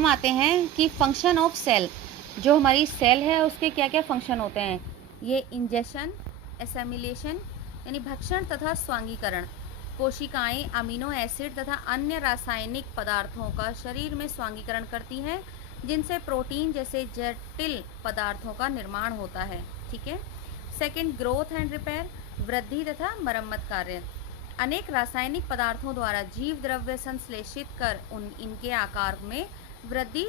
हम आते हैं कि फंक्शन ऑफ सेल, जो हमारी सेल है उसके क्या क्या फंक्शन होते हैं। ये इंजेशन, एसिमिलेशन यानी भक्षण तथा स्वांगीकरण, कोशिकाएं अमीनो एसिड तथा अन्य रासायनिक पदार्थों का शरीर में स्वांगीकरण करती हैं, जिनसे प्रोटीन जैसे जटिल पदार्थों का निर्माण होता है। ठीक है। सेकंड, ग्रोथ एंड रिपेयर, वृद्धि तथा मरम्मत कार्य। अनेक रासायनिक पदार्थों द्वारा जीव द्रव्य संश्लेषित कर इनके आकार में वृद्धि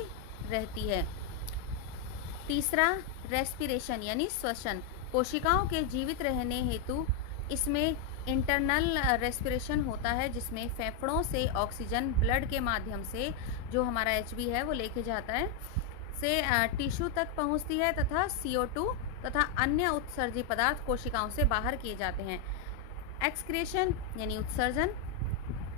रहती है। तीसरा, रेस्पिरेशन यानी श्वसन। कोशिकाओं के जीवित रहने हेतु इसमें इंटरनल रेस्पिरेशन होता है, जिसमें फेफड़ों से ऑक्सीजन ब्लड के माध्यम से, जो हमारा एचबी है वो लेके जाता है, से टिश्यू तक पहुंचती है तथा CO2 तथा अन्य उत्सर्जी पदार्थ कोशिकाओं से बाहर किए जाते हैं। एक्सक्रीशन यानी उत्सर्जन,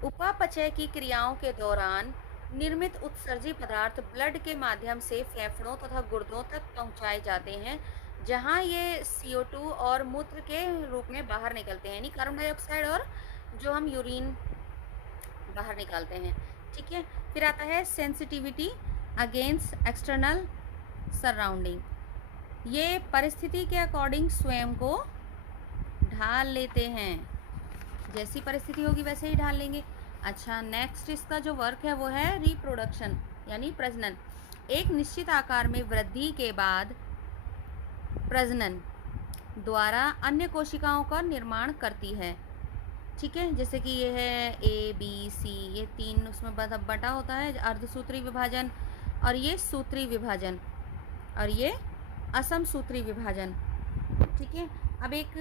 उपापचय की क्रियाओं के दौरान निर्मित उत्सर्जी पदार्थ ब्लड के माध्यम से फेफड़ों तथा गुर्दों तक पहुंचाए जाते हैं, जहां ये CO2 और मूत्र के रूप में बाहर निकलते हैं, यानी कार्बन डाइऑक्साइड और जो हम यूरिन बाहर निकालते हैं। ठीक है। फिर आता है सेंसिटिविटी अगेंस्ट एक्सटर्नल सराउंडिंग। ये परिस्थिति के अकॉर्डिंग स्वयं को ढाल लेते हैं, जैसी परिस्थिति होगी वैसे ही ढाल लेंगे। अच्छा, नेक्स्ट इसका जो वर्क है वो है रिप्रोडक्शन यानी प्रजनन। एक निश्चित आकार में वृद्धि के बाद प्रजनन द्वारा अन्य कोशिकाओं का निर्माण करती है। ठीक है। जैसे कि ये है ABC, ये 3 उसमें बटा होता है, अर्धसूत्री विभाजन, और ये सूत्री विभाजन, और ये असमसूत्री विभाजन। ठीक है। अब एक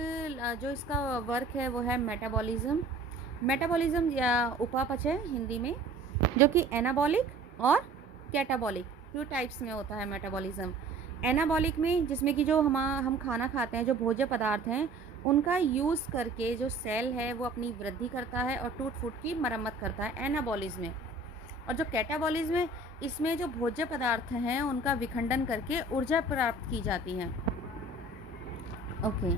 जो इसका वर्क है वो है मेटाबॉलिज्म। मेटाबॉलिज्म या उपापचय हिंदी में, जो कि एनाबॉलिक और कैटाबॉलिक 2 टाइप्स में होता है मेटाबॉलिज्म। एनाबॉलिक में जिसमें कि जो हम खाना खाते हैं, जो भोज्य पदार्थ हैं, उनका यूज़ करके जो सेल है वो अपनी वृद्धि करता है और टूट फूट की मरम्मत करता है एनाबॉलिज्म में। और जो कैटाबॉलिज्म है, इसमें जो भोज्य पदार्थ हैं उनका विखंडन करके ऊर्जा प्राप्त की जाती है। ओके।